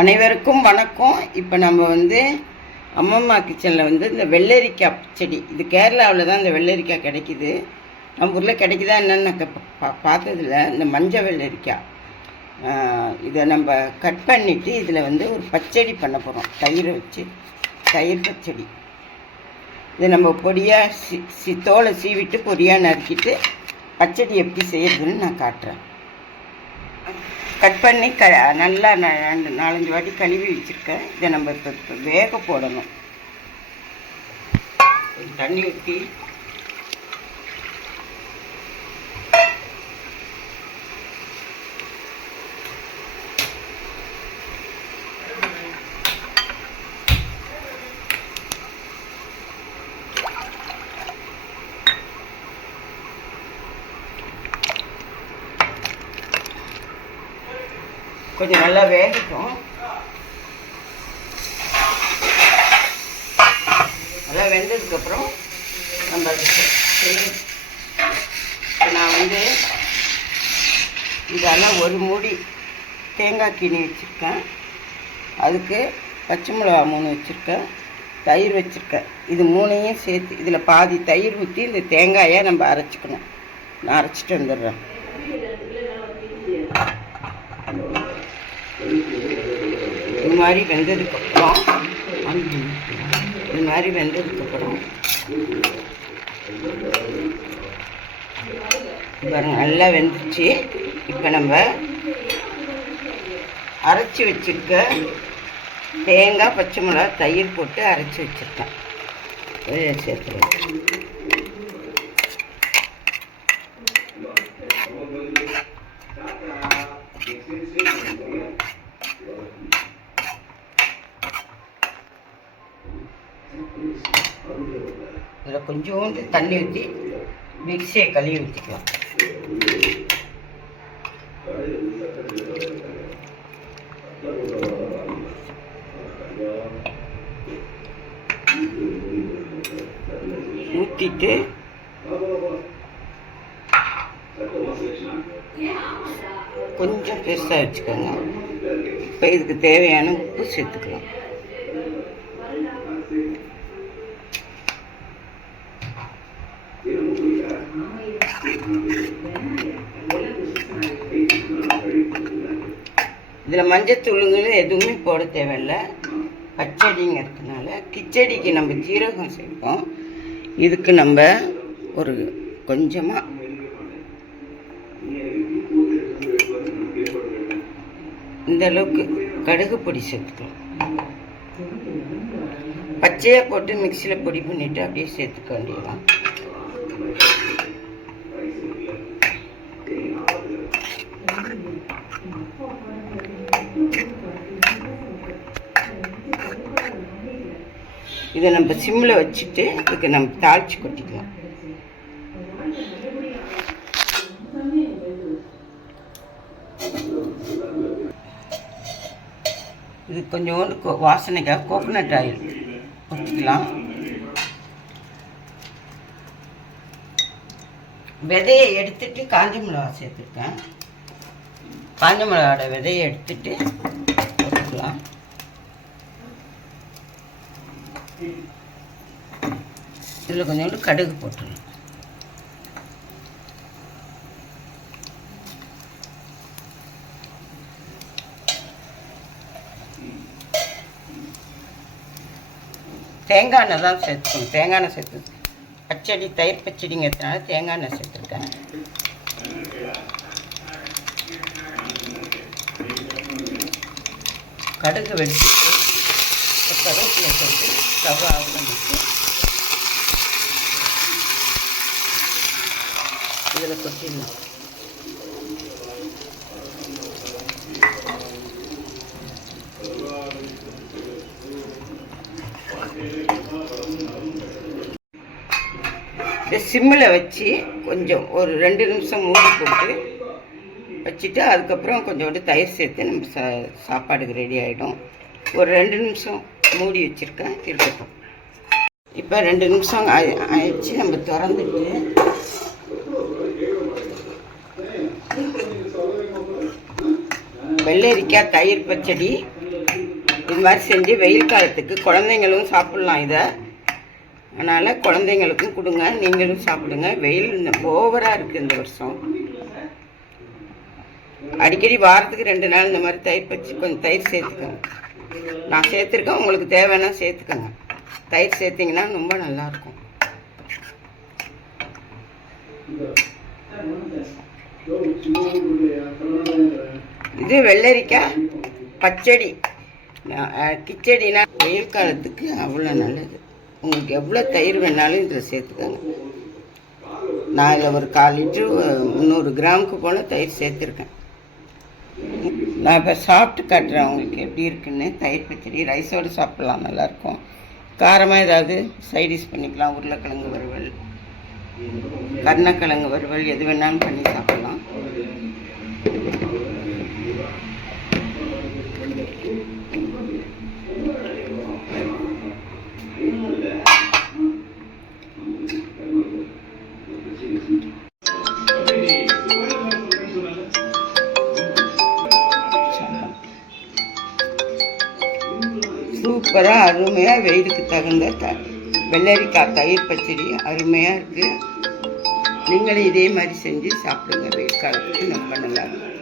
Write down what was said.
அனைவருக்கும் வணக்கம். இப்போ நம்ம அம்மம்மா கிச்சனில் இந்த வெள்ளரிக்காய் செடி, இது கேரளாவில் தான் இந்த வெள்ளரிக்காய் கிடைக்கிது. நம்ம ஊரில் கிடைக்குதா என்னென்னு பார்த்ததில்ல. இந்த மஞ்சள் வெள்ளரிக்காய் இதை நம்ம கட் பண்ணிவிட்டு இதில் ஒரு பச்சடி பண்ண போகிறோம். தயிர் வச்சு தயிர் பச்சடி. இதை நம்ம பொடியாக தோலை சீவிட்டு பொடியாக நறுக்கிட்டு பச்சடி எப்படி செய்யறதுன்னு நான் காட்டுறேன். கட் பண்ணி நல்லா 4-5 வாட்டி கழுவி வச்சுருக்கேன். இதை நம்ம இப்போ வேக போடணும். தண்ணி ஊற்றி கொஞ்சம் நல்லா வேகட்டும். நல்லா வெந்ததுக்கப்புறம் நம்ம நான் இதெல்லாம் ஒரு மூடி தேங்காய் கிணி வச்சுருக்கேன். அதுக்கு பச்சை மிளகா 3 வச்சுருக்கேன். தயிர் வச்சுருக்கேன். இது 3ஐயும் சேர்த்து இதில் பாதி தயிர் ஊற்றி இந்த தேங்காயை நம்ம அரைச்சிக்கணும். நான் அரைச்சிட்டு வந்துடுறேன். இது மாதிரி வெந்ததுக்கப்புறம் நல்லா வெந்துச்சு. இப்போ நம்ம அரைச்சி வச்சுருக்க தேங்காய், பச்சை மிளகா, தயிர் போட்டு அரைச்சி வச்சுருக்கேன். சேர்த்துருவேன். இதில் கொஞ்சோண்டு தண்ணி ஊற்றி மிக்சியை கழுவி ஊற்றிக்கலாம். ஊற்றிட்டு கொஞ்சம் பெருசாக வச்சுக்கோங்க. இப்போ இதுக்கு தேவையான உப்பு சேர்த்துக்கலாம். இதில் மஞ்சத்தூளுங்கிறது எதுவுமே போட தேவையில்லை. பச்சடிங்கிறதுனால கிச்சடிக்கு நம்ம ஜீரகம் சேர்ப்போம். இதுக்கு நம்ம ஒரு கொஞ்சமாக இந்த அளவுக்கு கடுகு பொடி சேர்த்துக்கலாம். பச்சையாக போட்டு மிக்சியில் பொடி பண்ணிவிட்டு அப்படியே சேர்த்துக்க வேண்டியதான். இதை நம்ம சிம்மில் வச்சுட்டு இதுக்கு நம்ம தாளித்து கொட்டிக்கலாம். இது கொஞ்சோண்டு வாசனைக்காக கோகோனட் ஆயில் ஊற்றிக்கலாம். விதையை எடுத்துட்டு காஞ்ச மிளகா சேர்த்துருக்கேன். காஞ்ச மிளகாவோட விதையை எடுத்துட்டு போட்டுக்கலாம். இதில் கொஞ்சோண்டு கடுகு போட்டுடலாம். தேங்காய் எண்ணெய் தான் சேர்த்துக்கணும். தேங்காய் எண்ணெய் சேர்த்து பச்சடி தயிர் பச்சடிங்கிறதுனால தேங்காய் எண்ணெய் சேர்த்துருக்கேன். கடுகு வெடிச்சிட்டு கருவேப்பிலை போட்டு ஸ்டவ் ஆஃப் பண்ணிட்டு இதில் கொட்டிடலாம். இதை சிம்மில் வச்சு கொஞ்சம் ஒரு 2 நிமிஷம் மூடி போட்டு வச்சுட்டு அதுக்கப்புறம் கொஞ்சோண்டு தயிர் சேர்த்து நம்ம சாப்பாடுக்கு ரெடி ஆகிடும். ஒரு 2 நிமிஷம் மூடி வச்சுருக்கேன். இருக்கட்டும். இப்போ 2 நிமிஷம் ஆயிடுச்சு. நம்ம திறந்துட்டு வெள்ளரிக்காய் தயிர் பச்சடி இது மாதிரி செஞ்சு வெயில் காலத்துக்கு குழந்தைங்களும் சாப்பிட்லாம் இதை. அதனால் குழந்தைங்களுக்கும் கொடுங்க, நீங்களும் சாப்பிடுங்க. வெயில் ஓவராக இருக்குது இந்த வருஷம். அடிக்கடி வாரத்துக்கு 2 நாள் இந்த மாதிரி தயிர் பச்சி கொஞ்சம் தயிர் சேர்த்துக்கோங்க. நான் சேர்த்துருக்கேன், உங்களுக்கு தேவைன்னா சேர்த்துக்கோங்க. தயிர் சேர்த்திங்கன்னா ரொம்ப நல்லாயிருக்கும். இது வெள்ளரிக்காய் பச்சடி கிச்சடினா வெயில் காலத்துக்கு அவ்வளோ நல்லது. உங்களுக்கு எவ்வளோ தயிர் வேணாலும் இதில் சேர்த்துக்கோங்க. நான் இதில் ஒரு 1/4 லிட்டரு 300 கிராமுக்கு போல் தயிர் சேர்த்துருக்கேன். நான் இப்போ சாப்பிட்டு காட்டுறேன் உங்களுக்கு எப்படி இருக்குன்னு. தயிர் பச்சடி ரைஸோடு சாப்பிட்லாம், நல்லாயிருக்கும். காரமாக ஏதாவது சைடிஷ் பண்ணிக்கலாம். உருளைக்கிழங்கு வறுவல், கருணக்கிழங்கு வறுவல், எது வேணாலும் பண்ணி சாப்பிட்லாம். சூப்பராக அருமையாக வெயிலுக்கு தகுந்த வெள்ளரிக்காய் தயிர் பச்சடி அருமையாக இருக்குது. நீங்களும் இதே மாதிரி செஞ்சு சாப்பிடுங்க. வெயில் காலத்துக்கு ரொம்ப நல்லாயிருக்கும்.